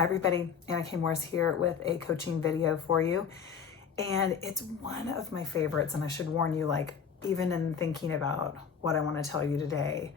Hi everybody, Anna K. Morris here with a coaching video for you. And it's one of my favorites, and I should warn you, like, even in thinking about what I want to tell you today,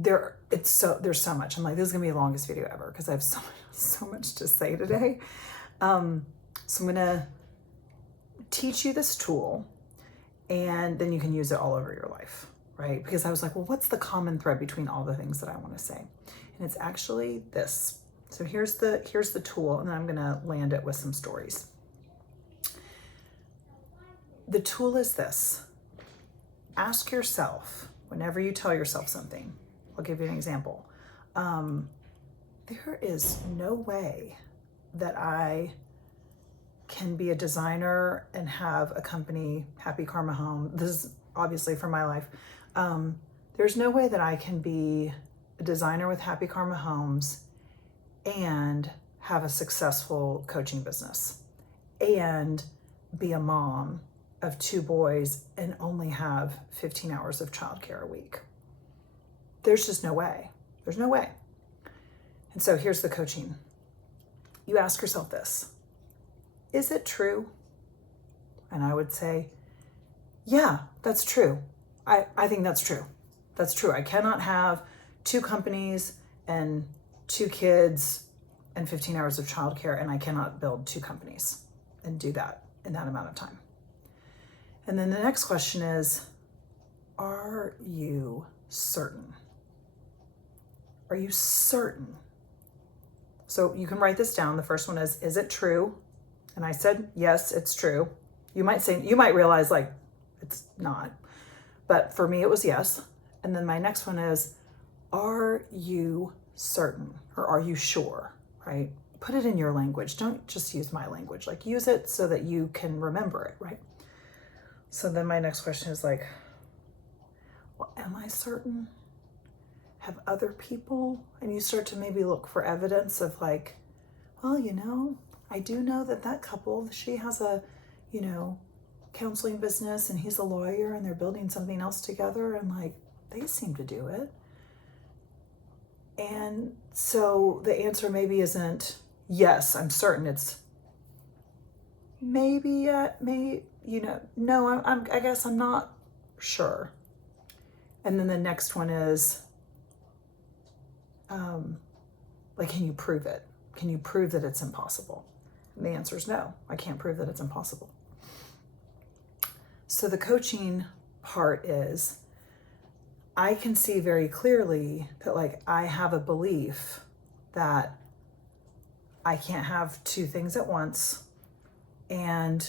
there's so much. I'm like, this is gonna be the longest video ever because I have so much to say today. So I'm gonna teach you this tool, and then you can use it all over your life, right? Because I was like, well, what's the common thread between all the things that I want to say? And it's actually this. So here's the tool, and then I'm gonna land it with some stories. The tool is this. Ask yourself, whenever you tell yourself something, I'll give you an example. There is no way that I can be a designer and have a company, Happy Karma Home. This is obviously for my life. There's no way that I can be a designer with Happy Karma Homes and have a successful coaching business and be a mom of 2 boys and only have 15 hours of childcare a week. There's just no way. There's no way. And so here's the coaching. You ask yourself this: is it true? And I would say, yeah, that's true. I think that's true. That's true. I cannot have 2 companies and 2 kids and 15 hours of childcare, and I cannot build 2 companies and do that in that amount of time. And then the next question is, are you certain? Are you certain? So you can write this down. The first one is it true? And I said, yes, it's true. You might realize like it's not, but for me it was yes. And then my next one is, are you certain, or are you sure, right? Put it in your language. Don't just use my language. Like, use it so that you can remember it, right? So then my next question is like, well, am I certain? Have other people? And you start to maybe look for evidence of like, well, I do know that couple, she has a, counseling business and he's a lawyer and they're building something else together, and like, they seem to do it. And so the answer maybe isn't yes, I'm certain. It's maybe, no, I guess I'm not sure. And then the next one is, like, can you prove it? Can you prove that it's impossible? And the answer is no, I can't prove that it's impossible. So the coaching part is, I can see very clearly that like I have a belief that I can't have 2 things at once and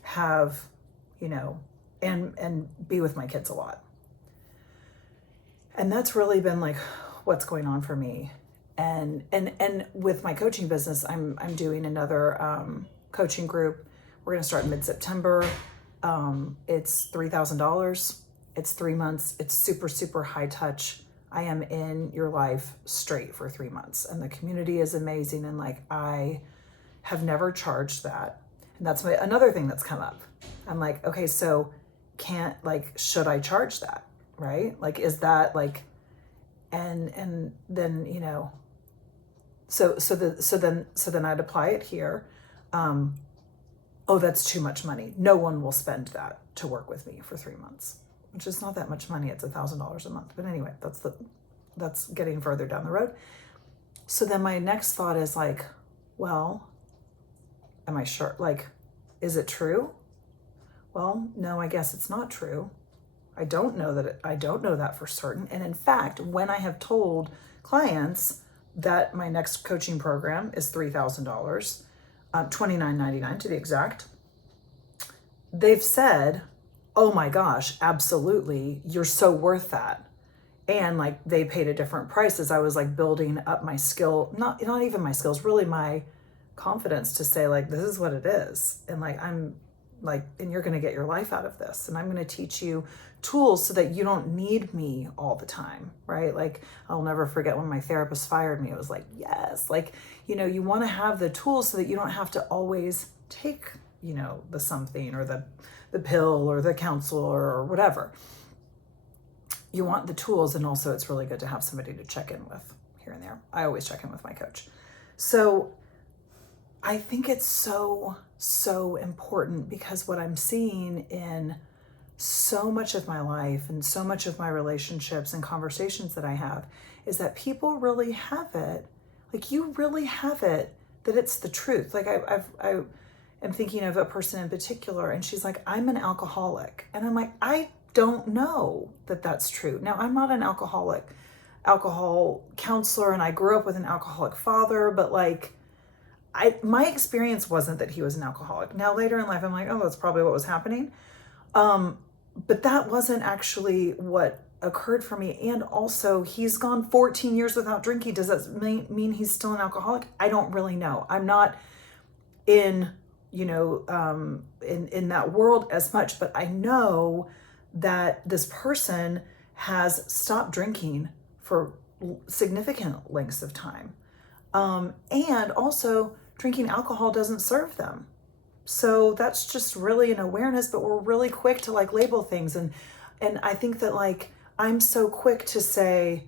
have, and be with my kids a lot. And that's really been like what's going on for me. And with my coaching business, I'm doing another coaching group. We're going to start mid-September. It's $3,000. It's 3 months. It's super, super high touch. I am in your life straight for 3 months, and the community is amazing. And like, I have never charged that. And that's another thing that's come up. I'm like, okay, so should I charge that? Right? Like, is that like, and then, so then I'd apply it here. Oh, that's too much money. No one will spend that to work with me for 3 months, which is not that much money. It's $1,000 a month. But anyway, that's getting further down the road. So then my next thought is like, well, am I sure? Like, is it true? Well, no, I guess it's not true. I don't know that for certain. And in fact, when I have told clients that my next coaching program is $3,000, $29.99 to be exact, they've said, oh my gosh, absolutely, you're so worth that. And like, they paid a different price as I was like building up my skill, not even my skills, really my confidence to say like, this is what it is. And like, I'm like, and you're going to get your life out of this. And I'm going to teach you tools so that you don't need me all the time, right? Like, I'll never forget when my therapist fired me. It was like, yes, like, you want to have the tools so that you don't have to always take, the something or the pill or the counselor or whatever. You want the tools, and also it's really good to have somebody to check in with. here and there. I always check in with my coach. So I think it's so important, because what I'm seeing in so much of my life and so much of my relationships and conversations that I have is that people really have it. Like, you really have it, that it's the truth. Like I am thinking of a person in particular, and she's like, I'm an alcoholic. And I'm like, I don't know that that's true. Now, I'm not an alcohol counselor, and I grew up with an alcoholic father, but like, my experience wasn't that he was an alcoholic. Now, later in life, I'm like, oh, that's probably what was happening. But that wasn't actually what occurred for me. And also, he's gone 14 years without drinking. Does that mean he's still an alcoholic? I don't really know. I'm not in, in that world as much, but I know that this person has stopped drinking for significant lengths of time. And also, drinking alcohol doesn't serve them. So that's just really an awareness, but we're really quick to like label things. And I think that like, I'm so quick to say,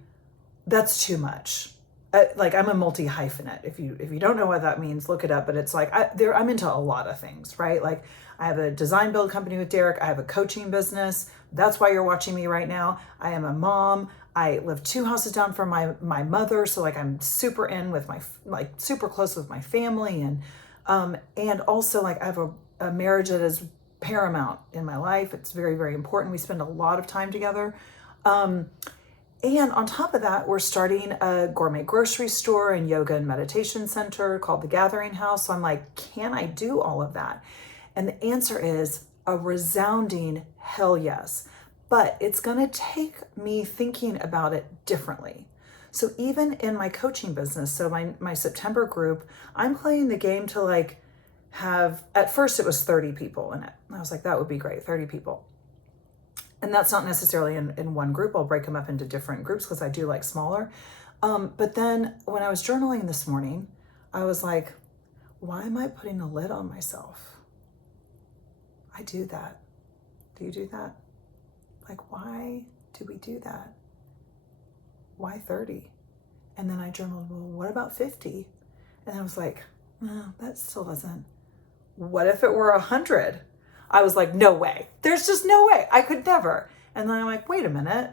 that's too much. Like, I'm a multi-hyphenate. If you don't know what that means, look it up. But it's like, I'm into a lot of things, right? Like, I have a design build company with Derek. I have a coaching business. That's why you're watching me right now. I am a mom. I live 2 houses down from my mother. So like, I'm super in with super close with my family. And also like, I have a marriage that is paramount in my life. It's very, very important. We spend a lot of time together. And on top of that, we're starting a gourmet grocery store and yoga and meditation center called The Gathering House. So I'm like, can I do all of that? And the answer is a resounding hell yes. But it's going to take me thinking about it differently. So even in my coaching business, so my September group, I'm playing the game to like have, at first it was 30 people in it. And I was like, that would be great, 30 people. And that's not necessarily in one group. I'll break them up into different groups because I do like smaller. But then when I was journaling this morning, I was like, why am I putting a lid on myself? I do that. Do you do that? Like, why do we do that? Why 30? And then I journaled, well, what about 50? And I was like, no, that still doesn't. What if it were 100? I was like, no way. There's just no way. I could never. And then I'm like, wait a minute.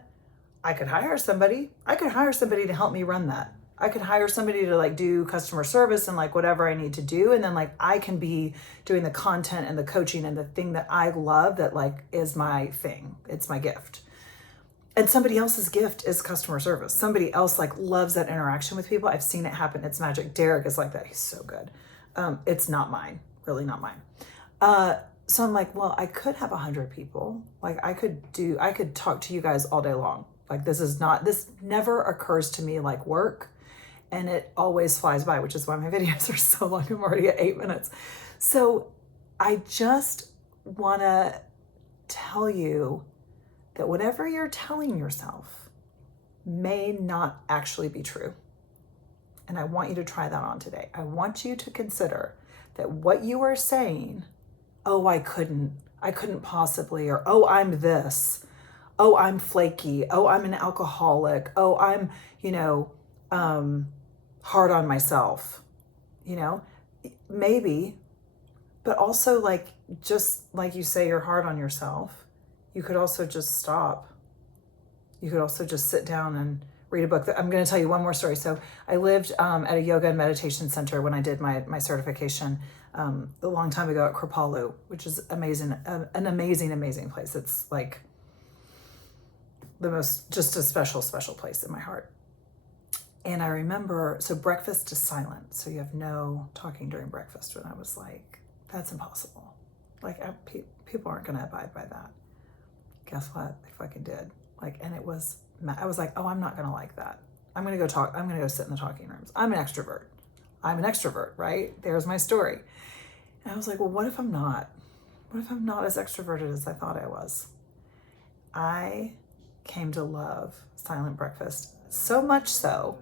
I could hire somebody. I could hire somebody to help me run that. I could hire somebody to like do customer service and like whatever I need to do. And then like, I can be doing the content and the coaching and the thing that I love that like is my thing. It's my gift. And somebody else's gift is customer service. Somebody else like loves that interaction with people. I've seen it happen. It's magic. Derek is like that. He's so good. It's not mine, really not mine. So I'm like, well, I could have 100 people. Like I could talk to you guys all day long. Like this never occurs to me like work, and it always flies by, which is why my videos are so long. I'm already at 8 minutes. So I just want to tell you that whatever you're telling yourself may not actually be true. And I want you to try that on today. I want you to consider that what you are saying, oh, I couldn't possibly, or oh, I'm this, oh, I'm flaky, oh, I'm an alcoholic, oh, I'm, hard on myself, maybe, but also like, just like you say you're hard on yourself, you could also just stop. You could also just sit down and read a book. I'm going to tell you one more story. So I lived at a yoga and meditation center when I did my certification a long time ago at Kripalu, which is amazing, an amazing place. It's like just a special place in my heart. And I remember, so breakfast is silent. So you have no talking during breakfast. And I was like, that's impossible. Like people aren't going to abide by that. Guess what? They fucking did. Like, and I was like, oh, I'm not going to like that. I'm going to go talk. I'm going to go sit in the talking rooms. I'm an extrovert, right? There's my story. And I was like, well, what if I'm not? What if I'm not as extroverted as I thought I was? I came to love silent breakfast so much so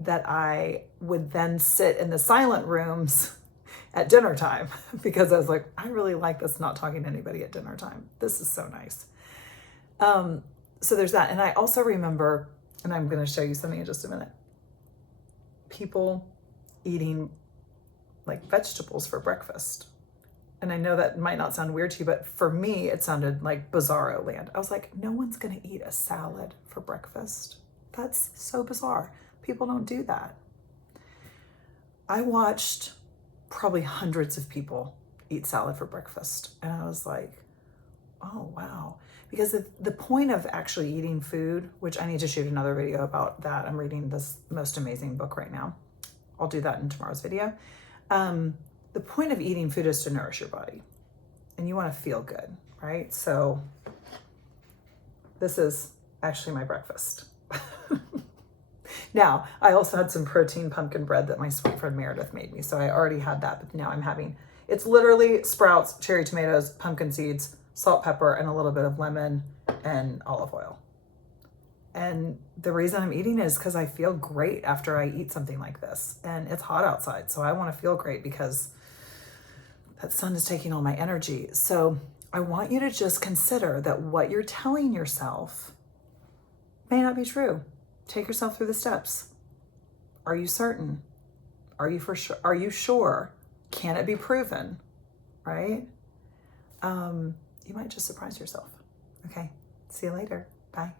that I would then sit in the silent rooms at dinner time because I was like, I really like this not talking to anybody at dinner time. This is so nice. So there's that. And I also remember, and I'm going to show you something in just a minute. people eating like vegetables for breakfast. And I know that might not sound weird to you, but for me, it sounded like bizarro land. I was like, no one's going to eat a salad for breakfast. That's so bizarre. People don't do that. I watched probably hundreds of people eat salad for breakfast. And I was like, oh, wow. Because the point of actually eating food, which I need to shoot another video about that. I'm reading this most amazing book right now. I'll do that in tomorrow's video. The point of eating food is to nourish your body. And you want to feel good, right? So this is actually my breakfast. Now, I also had some protein pumpkin bread that my sweet friend Meredith made me. So I already had that, but now I'm having, it's literally sprouts, cherry tomatoes, pumpkin seeds, salt, pepper, and a little bit of lemon and olive oil. And the reason I'm eating is because I feel great after I eat something like this. And it's hot outside, so I want to feel great because that sun is taking all my energy. So I want you to just consider that what you're telling yourself may not be true. Take yourself through the steps. Are you certain? Are you for sure? Are you sure? Can it be proven? Right? You might just surprise yourself. Okay. See you later. Bye.